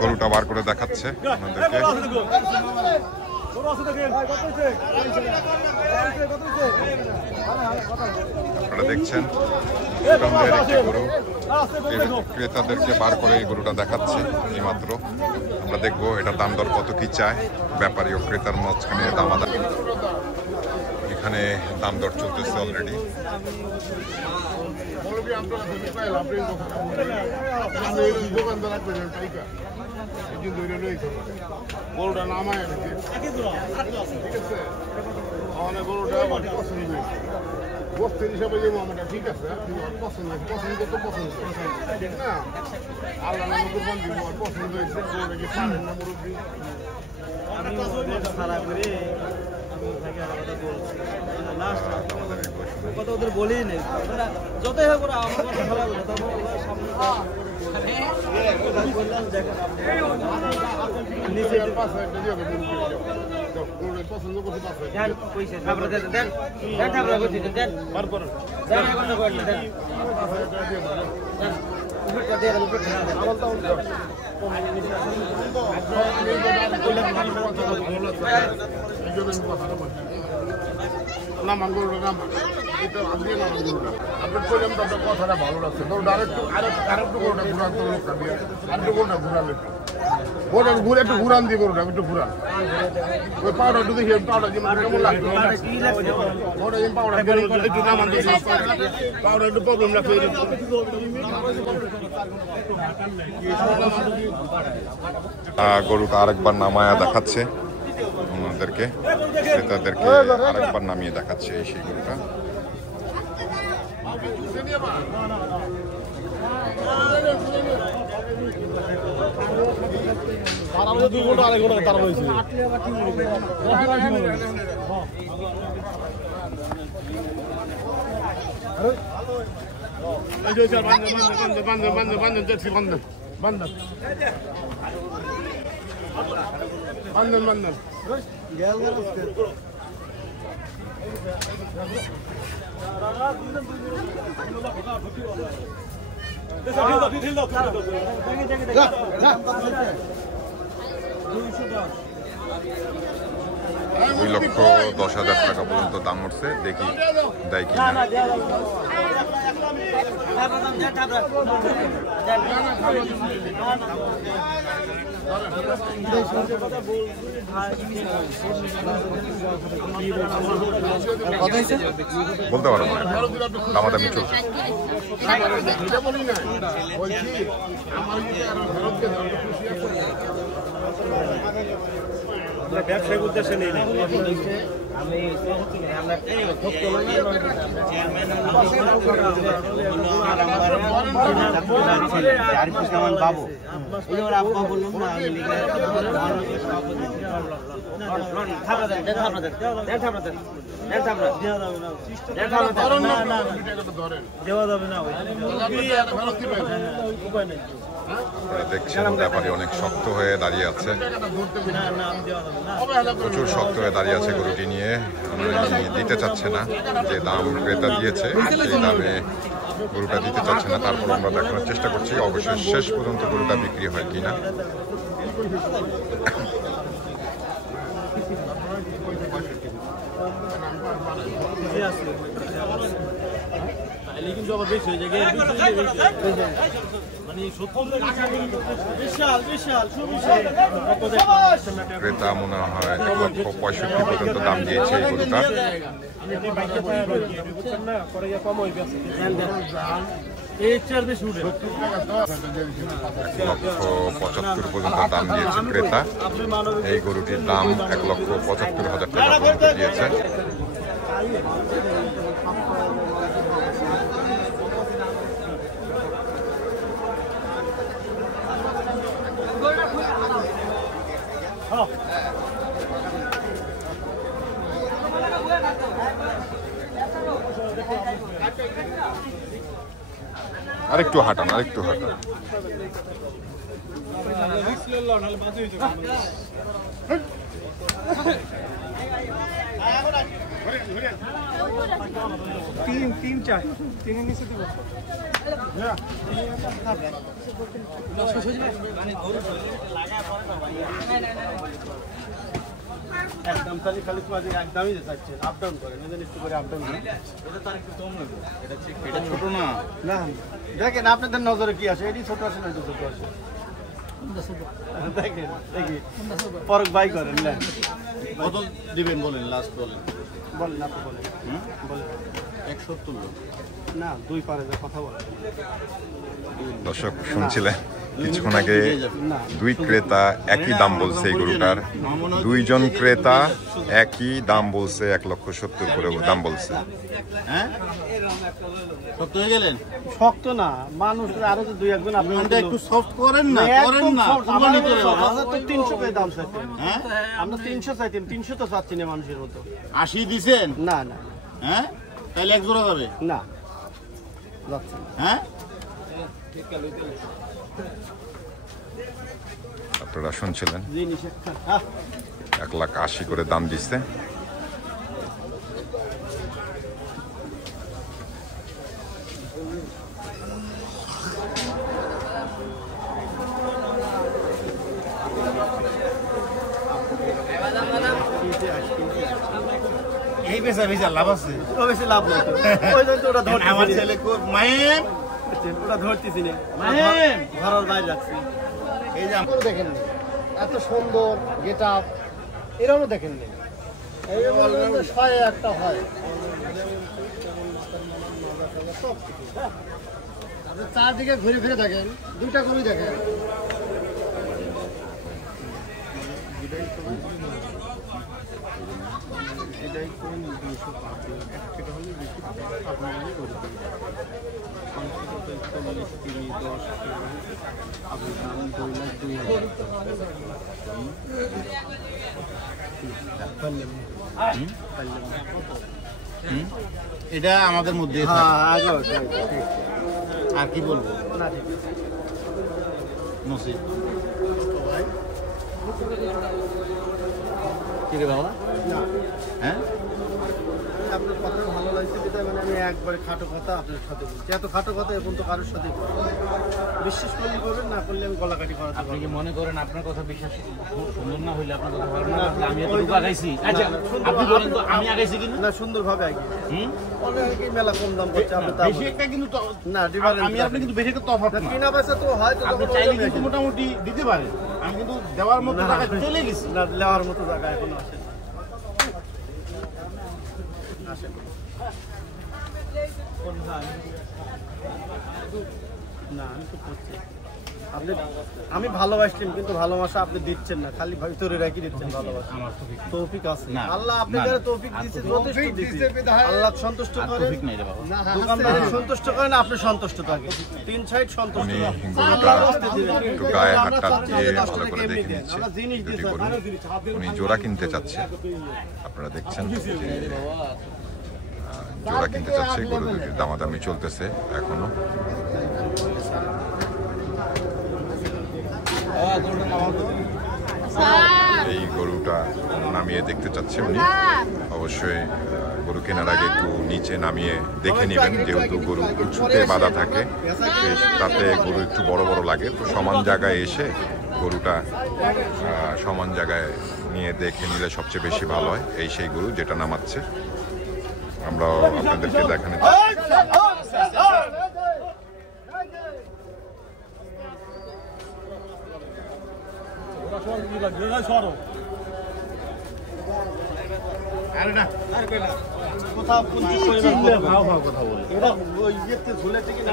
গরুটা বার করে দেখাচ্ছে আমাদেরকে। আপনারা দেখছেন একটি গরু ক্রেতাদেরকে বার করে এই গরুটা দেখাচ্ছে এইমাত্র। আমরা দেখবো এটা দাম দর কত কি চায়, ব্যাপারী ও ক্রেতার মাঝখানে দামাদামি। এখানে দাম দর চলতেছে অলরেডি। গরুটা নামায় বস্তের হিসাবে যে মামাটা ঠিক আছে, পছন্দ পছন্দ তো পছন্দ ঠিক না। আল্লাহ নামে কুরবান দিব, পছন্দ হয়েছে গরুটাকে পারেন না মুরব্বী। কথা ওদের বলেই নেই, যতই হোক ওরা আমার কথা খারাপ বলে পছন্দ করতে নামান গরুটা নামান, এটা আজকে নামান গরুটা আপনার করলাম তো আপনার কথাটা ভালো লাগছে। ধরুন আরেকটু গরুটা ঘুরান তো লোকটা দিয়ে আরেকটু গরুটা ঘুরান, একটু গরুটা ঘুরে একটু ঘুরান দিয়ে গরুটা একটু ঘুরান। ওই পাউডার একটু দেখি পাউডার যেমন কেমন লাগছে ওটা যেমন পাউডার একটু নামান দিয়ে পাউডার একটু প্রবলেম লাগছে। গরুটা আরেকবার নামায়া দেখাচ্ছে আমাদেরকে, ক্রেতাদেরকে আরেকবার নামিয়ে দেখাচ্ছে এই সেই গরুটা। $2,10,000 পর্যন্ত দাম উঠছে, দেখি দেয় কিনা। বলতে পারবো না, দামাদামি চলছে। ব্যবসায়িক উদ্দেশ্যে নেই, বাবু দেখছেন ব্যাপারী অনেক শক্ত হয়ে দাঁড়িয়ে আছে, প্রচুর শক্ত হয়ে দাঁড়িয়ে আছে গরুটি নিয়ে। দিতে চাচ্ছে না, যে দাম ক্রেতা দিয়েছে সেই দামে গরুটা দিতে চাচ্ছে না। তারপর আমরা দেখানোর চেষ্টা করছি অবশ্যই শেষ পর্যন্ত গরুটা বিক্রি হয় কিনা। ক্রেতা মনে হয় 1,65,000 পর্যন্ত দাম দিয়েছে এই গরুটা। 1,75,000 পর্যন্ত দাম দিয়েছে ক্রেতা। এই গরুটির দাম 1,75,000 টাকা পর্যন্ত দিয়েছে। আরেকটু হাঁটান, আরেকটু হাঁটান। তিন চাই তিনের নিচে দিব একদম খালি খালি একদমই যাচ্ছে আপ ডাউন করে একটু করে আপ ডাউন এটা তার একটু কম লাগবে এটা ছোট না না দেখেন আপনাদের নজরে কি আসে এটি ছোট আসে না এটা ছোট আসে দেখেন দেখি পরক বাই করেন কত দিবেন বলেন লাস্ট বলেন বলেন আপনি বলেন বলেন 170 না দুই পারে যা কথা বলেন দর্শক শুনছিলেন কিছুক্ষণ আগে দুই ক্রেতা একই দাম বলছে এই গরুটার, দুইজন ক্রেতা একই দাম বলছে, 1,70,000 করে দাম বলছে। হ্যাঁ সত্য হয়ে গেলেন? শক্ত না মানুষ আরো তো দুই একজন আপনি একটু সফট করেন না, করেন না কুরবানি করে বাবা। 300 করে দাম চাইতেন, হ্যাঁ আমরা 300 চাইতেন, 300 তো চাচ্ছি না মানুষের মতো। 80 দিবেন? না না হ্যাঁ তাহলে এক জোড়া যাবে না যাচ্ছে না। হ্যাঁ আপনারা শুনছিলেন জি নিষেধ 1,80,000 করে দাম দিচ্ছে। এই বেচা বেচা লাভ আছে? ও বেশি লাভ নাই তো। ওই জন্য তো ওটা ধরতেছি আমার না। ছেলে মায়েম ওটা ধরতেছি না। মায়েম ঘরের বাইরে রাখছি। এই যে দেখেন নি, এত সুন্দর গেট আপ এরকমও দেখেন নি। এই শয়ে একটা হয়। আপনি চারদিকে ঘুরে ফিরে দেখেন, দুইটা গরুই দেখেন। এটা আমাদের মধ্যে আর কি বলবো নসিব কি রে বাবা? হ্যাঁ আপনার কথা ভালো লাগছে যেটা মানে আমি একবারে খাটো কথা আপনার সাথে বলছি। এত খাটো কথা এখন তো কারোর সাথে বিশ্বাস করলে করবেন, না করলে আমি গলাকাটি করাতে আপনি পারবো। কি মনে করেন আপনার কথা বিশ্বাস সুন্দর না হইলে আপনার কথা ভালো না লাগলে আমি এতটুকু আগাইছি? আচ্ছা আপনি বলেন তো আমি আগাইছি কিনা? না সুন্দরভাবে আগে হুম অনেকে মেলা কম দাম করছে আপনি তা বেশি বলেন। একটা কিন্তু না ডিফারেন্স আমি আপনি কিন্তু বেশি একটা তফাৎ না। কিনা পয়সা তো হয় তো আপনি তখন চাইলে ওই কিন্তু জন্য মোটামুটি দিতে পারেন, আমি কিন্তু দেওয়ার মতো না, টাকা চলে গেছি। না নেওয়ার মতো জায়গা এখনো আসে আসে না আমি তো করছি আপনি আমি ভালোবাসছেন কিন্তু ভালোবাসা আপনি দিচ্ছেন না, খালি ভিতরে রাখি দিচ্ছেন ভালোবাসা। আমার তৌফিক আছে না, আল্লাহ না, আপনাদের না। তৌফিক দিয়েছে, আর যথেষ্ট দিয়েছে। আল্লাহ সন্তুষ্ট আর করেন, তৌফিক নাই রে বাবা। দোকানদার সন্তুষ্ট করেন, আপনি সন্তুষ্ট থাকেন, তিন সাইড সন্তুষ্ট উনি থাকেন। গরুটা একটু গায়ে হাতটা দিয়ে আমরা ভালো করে দেখে এমনি নিচ্ছে আমরা জিনিস দুটি দিয়ে গরু। উনি জোড়া কিনতে চাচ্ছে, আপনারা দেখছেন যে জোড়া কিনতে চাচ্ছে। গরু দুটির দামাদামি চলতেছে এখনো। এই গরুটা নামিয়ে দেখতে চাচ্ছে উনি। অবশ্যই গরু কেনার আগে একটু নিচে নামিয়ে দেখে নেবেন, যেহেতু গরু উঁচুতে বাঁধা থাকে তাতে গরু একটু বড় বড় লাগে। তো সমান জায়গায় এসে গরুটা সমান জায়গায় নিয়ে দেখে নিলে সবচেয়ে বেশি ভালো হয়। এই সেই গরু যেটা নামাচ্ছে, আমরা আপনাদেরকে দেখানো কোথাও কথা বলে এটা ওই ইয়েতে ঝুলে থেকে না